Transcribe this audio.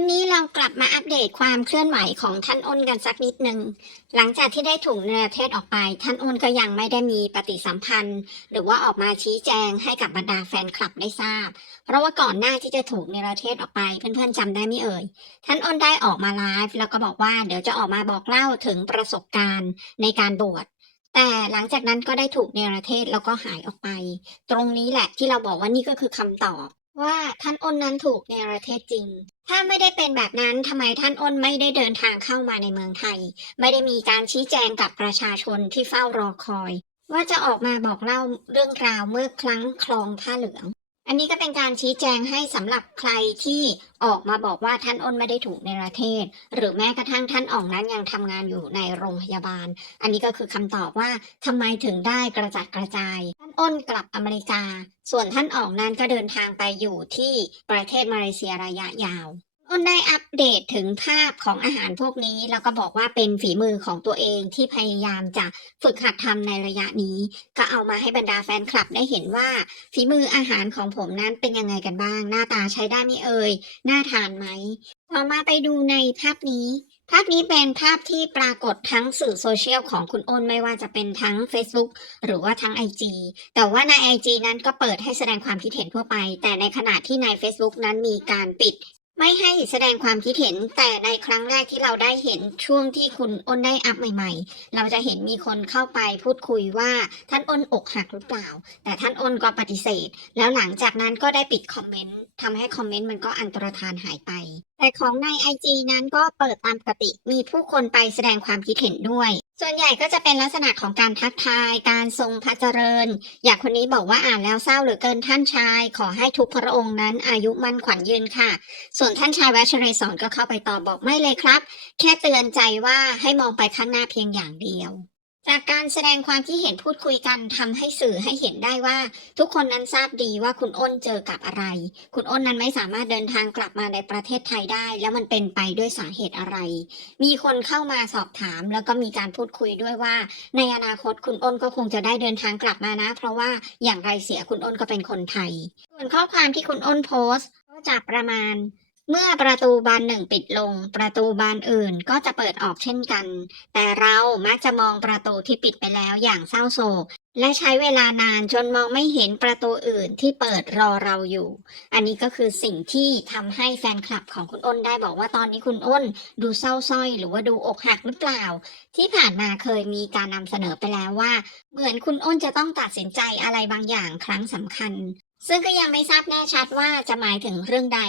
วันนี้เรากลับมาอัปเดตความเคลื่อนไหวของท่านอ้นกันสักนิดหนึ่งหลังจากที่ได้ถูกเนรเทศออกไป ท่านอ้นก็ยังไม่ได้มีปฏิสัมพันธ์ หรือว่าออกมาชี้แจงให้กับบรรดาแฟนคลับได้ทราบ เพราะว่าก่อนหน้าที่จะถูกเนรเทศออกไปเพื่อนๆจำได้ไหมเอ่ย ท่านอ้นได้ออกมาไลฟ์แล้วก็บอกว่าเดี๋ยวจะออกมาบอกเล่าถึงประสบการณ์ในการบวชแต่หลังจากนั้นก็ได้ถูกเนรเทศแล้วก็หายออกไป ตรงนี้แหละที่เราบอกว่านี่ก็คือคำตอบ ว่าท่านอ้นนั้นถูกในประเทศจริง ถ้าไม่ได้เป็นแบบนั้นทำไมท่านอ้นไม่ได้เดินทางเข้ามาในเมืองไทย ไม่ได้มีการชี้แจงกับประชาชนที่เฝ้ารอคอย ว่าจะออกมาบอกเล่าเรื่องราวเมื่อครั้งคลองผ้าเหลือง อันนี้ก็เป็นการชี้แจงให้สำหรับใครที่ออกมาบอกว่าท่านอ้นไม่ได้ถูกในประเทศ หรือแม้กระทั่งท่านอ่องนั้นยังทำงานอยู่ในโรงพยาบาล อันนี้ก็คือคำตอบว่าทำไมถึงได้กระจัดกระจาย ท่านอ้นกลับอเมริกา ส่วนท่านอ่องนั้นก็เดินทางไปอยู่ที่ประเทศมาเลเซียระยะยาว อ้นได้อัปเดตถึงภาพของอาหารพวกนี้ แล้วก็บอกว่าเป็นฝีมือของตัวเองที่พยายามจะฝึกหัดทำในระยะนี้ ก็เอามาให้บรรดาแฟนคลับได้เห็นว่า ฝีมืออาหารของผมนั้นเป็นยังไงกันบ้าง หน้าตาใช้ได้ไหมเอ่ยน่าทานไหมต่อมาไปดูในภาพนี้ภาพนี้เป็นภาพที่ปรากฏทั้งสื่อโซเชียลของคุณอ้นไม่ว่าจะเป็นทั้ง Facebook หรือว่าทั้ง IG แต่ว่าใน IG นั้นก็เปิดให้แสดงความคิดเห็นทั่วไป แต่ในขณะที่ใน Facebook นั้นมีการปิด ไม่ให้แสดงความคิดเห็นแต่ในครั้งแรกที่เราได้เห็นช่วงที่คุณอ้นได้อัพใหม่ ๆ เราจะเห็นมีคนเข้าไปพูดคุยว่าท่านอ้นอกหักหรือเปล่า แต่ท่านอ้นก็ปฏิเสธ แล้วหลังจากนั้นก็ได้ปิดคอมเมนต์ทำให้คอมเมนต์มันก็อันตรธานหายไป แต่ของใน IG นั้นก็เปิดตามปกติมีผู้คนไปแสดงความคิดเห็นด้วย ส่วนใหญ่ก็จะเป็นลักษณะของการทักทายการทรงพระเจริญ อย่างคนนี้บอกว่าอ่านแล้วเศร้าหรือเกินท่านชาย ขอให้ทุกพระองค์นั้นอายุมั่นขวัญยืนค่ะ ส่วนท่านชายวัชเรศรก็เข้าไปตอบบอกไม่เลยครับ แค่เตือนใจว่าให้มองไปข้างหน้าเพียงอย่างเดียว จากการแสดงความที่เห็นพูดคุยกันทำให้สื่อให้เห็นได้ว่า ทุกคนนั้นทราบดีว่าคุณอ้นเจอกับอะไร คุณอ้นนั้นไม่สามารถเดินทางกลับมาในประเทศไทยได้ แล้วมันเป็นไปด้วยสาเหตุอะไร มีคนเข้ามาสอบถาม แล้วก็มีการพูดคุยด้วยว่า ในอนาคตคุณอ้นก็คงจะได้เดินทางกลับมานะ เพราะว่าอย่างไรเสียคุณอ้นก็เป็นคนไทย ส่วนข้อความที่คุณอ้นโพสต์ก็จะประมาณ เมื่อประตูบานหนึ่งปิดลง ประตูบานอื่นก็จะเปิดออกเช่นกัน แต่เรามักจะมองประตูที่ปิดไปแล้วอย่างเศร้าโศก และใช้เวลานานจนมองไม่เห็นประตูอื่นที่เปิดรอเราอยู่ อันนี้ก็คือสิ่งที่ทำให้แฟนคลับของคุณอ้นได้บอกว่าตอนนี้คุณอ้น ดูเศร้าส้อยหรือว่าดูอกหักหรือเปล่า ที่ผ่านมาเคยมีการนำเสนอไปแล้วว่า เหมือนคุณอ้นจะต้องตัดสินใจอะไรบางอย่างครั้งสำคัญซึ่งก็ยังไม่ทราบแน่ชัดว่าจะหมายถึงเรื่องใด